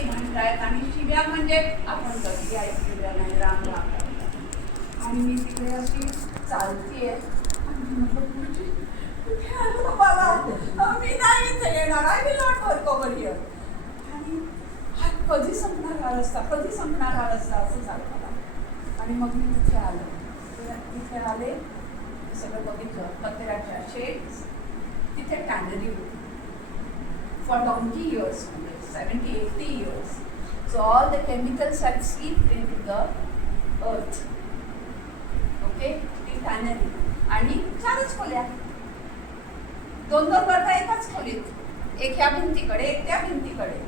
कधी म्हणतायत आणि शिव्या म्हणजे आपण कधी ऐकलेल्या नाही, राम राम राम. आणि मी तिकडे अशी चालतीये आणि म्हटलं गुरुजी कुठे आलो बाबा, मी नाही इथे येणार, I will not work over here. आणि हा कधी संपणार हा रस्ता, कधी संपणार हा रस्ता असं झालं मला. आणि मग मी तिथे आलो, तिथे आले, सगळं बघितलं, पत्र्याच्या शेड्स, तिथे टॅनरी होती फॉर डॉन्की इयर्स, म्हणजे 70-80 years. So all the chemicals had seeped into the earth. Okay, ती टॅनरी. आणि 4च खोल्या, 2-2 वर्ग एकाच खोलीत, एक ह्या भिंतीकडे एक त्या भिंतीकडे.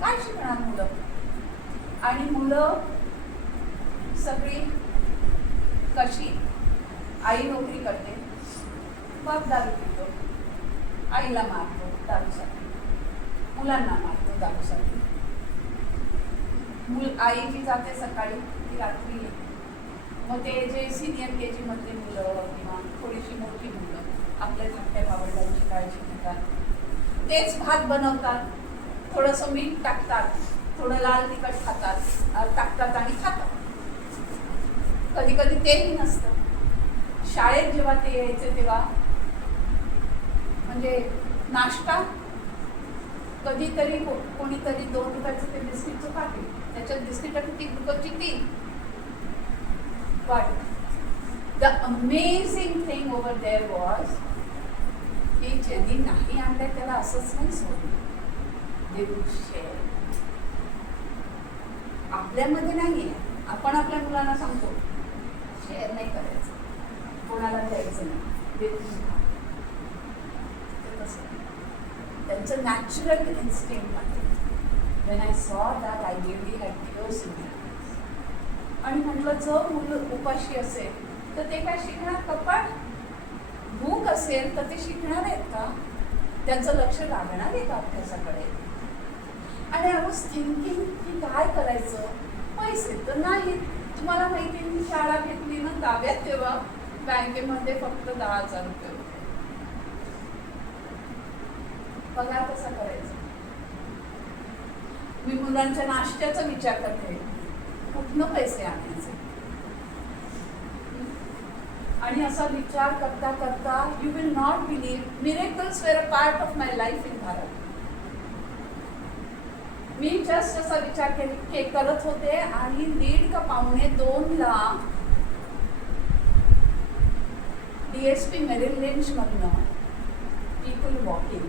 काय शिकणार मुलं? आणि मुलं सगळी कशी, आई नोकरी करते, बाप दारू पितो, आईला मारतो दारूसाठी, मुलांना मारतो दारूसाठी. आई जी जाते सकाळी ती रात्री येते. मग ते जे सिनियर KG मधले मुलं किंवा थोडीशी मोठी मुलं आपल्या धाकट्या भावंडांची काळजी घेतात, तेच भात बनवतात, थोडंसं मीठ टाकतात, थोडं लाल तिखट टाकतात आणि खातात. कधी कधी तेही नसतं. शाळेत जेव्हा ते यायचे तेव्हा म्हणजे नाश्ता कधीतरी कोणीतरी 2 रुपयाचं ते बिस्किटचं पाकिट, त्याच्यात बिस्किटं किती रुपयाची 3. But the amazing thing over there was की ज्यांनी नाही आणलं त्याला असंच नाही सोडलं, दे वुड शेअर. आपल्यामध्ये नाही आहे, आपण आपल्या मुलांना सांगतो शेअर नाही करायचं, कोणाला द्यायचं नाही, त्यांचं नॅचरल इन्स्टिंक्ट आहे. when I saw that I really had tears in my eyes. आणि म्हटलं जर मुलं उपाशी असेल तर ते काय शिकणार? कपाट भूक असेल तर ते शिकणार आहेत का? त्यांचं लक्ष लागणार आहे का अभ्यासाकडे? आणि आय वॉज थिंकिंग की काय करायचं, पैसे तर नाही. तुम्हाला माहिती मी शाळा घेतली ना ताब्यात तेव्हा बँकेमध्ये फक्त 10,000 रुपये होते. पगार कसा करायचा? मी मुलांच्या नाश्त्याचा विचार करते, कुठनं पैसे आणायचे? आणि असा विचार करता करता you will not believe, miracles were a part of my life in Bharat. मी जस्ट असा विचार करत होते आणि 1.5 का 1.25 ला DSP मेरिल लिंच मधनं people walking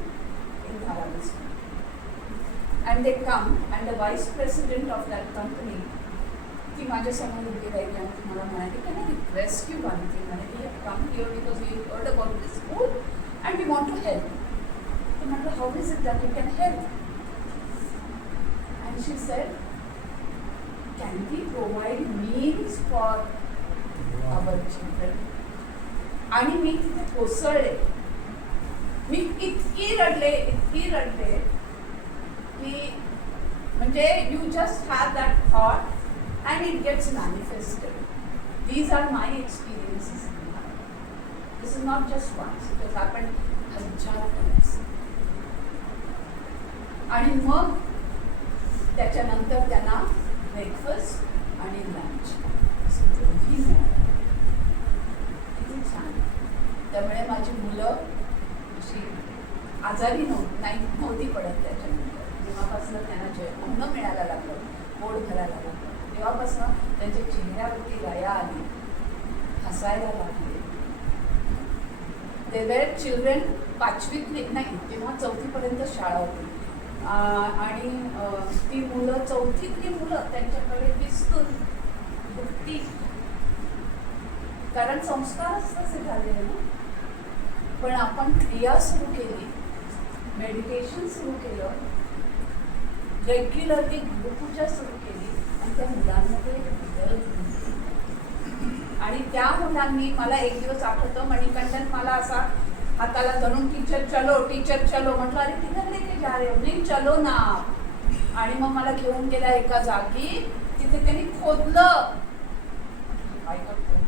in Dharavi school. And they come and the vice president of that company, ती माझ्या समोर उभी राहिली आणि ती मला म्हणाली, can I request you one thing? And we have come here because we heard about this school and we want to help. I म्हटलं, how is it that you can help? And she said, can we provide meals for our children? आणि मी तिथे कोसळले. मी इतकी रडले की म्हणजे you just have that thought and it gets manifested. These are my experiences. This is not just once, it has happened 1000 times. आणि मग त्याच्यानंतर त्यांना ब्रेकफास्ट आणि लंच दोन्ही मिळालं. किती छान. त्यामुळे माझी मुलं अशी आजारी नव्हती पडत. त्याच्यानंतर जेव्हापासून त्यांना अन्न मिळायला लागलं, पोट भरायला लागलं, तेव्हापासून त्यांच्या चेहऱ्यावरती दया आली, हसायला लागले. दे वेर चिल्ड्रन 5वीतली नाही, तेव्हा 4थीपर्यंत शाळा होती. आणि ती मुलं 4थीतली मुलं त्यांच्याकडे पिस्तूल, बुट्टी, कारण संस्कारच तसे झालेले ना. पण आपण क्रिया सुरू केली, मेडिटेशन सुरू केलं, रेग्युलरली गुरुपूजा सुरू केली आणि त्या मुलांमध्ये बदल घडले. आणि त्या मुलांनी मला एक दिवस आठवतं, मणिकंदन मला असा हाताला धरून टीचर चलो म्हटलं, अरे किधर लेके जा रहे हो? नाही चलो ना. आणि मग मला घेऊन गेला एका जागी, तिथे त्यांनी खोदलं. काय करतो?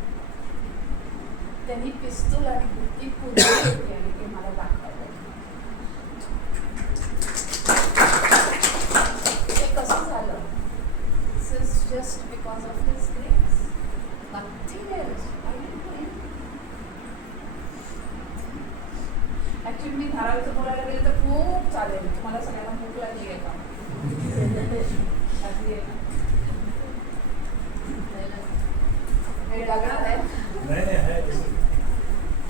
त्यांनी पिस्तूल आणि बुट्टी पुरली होती आणि ते मला दाखवलं. ते कसं Nothing else. I didn't do anything. Actually मी धारावीचं बोलायला गेले तर खूप चालेल, तुम्हाला सगळ्यांना भूक लागली आहे का? लागली आहे ना?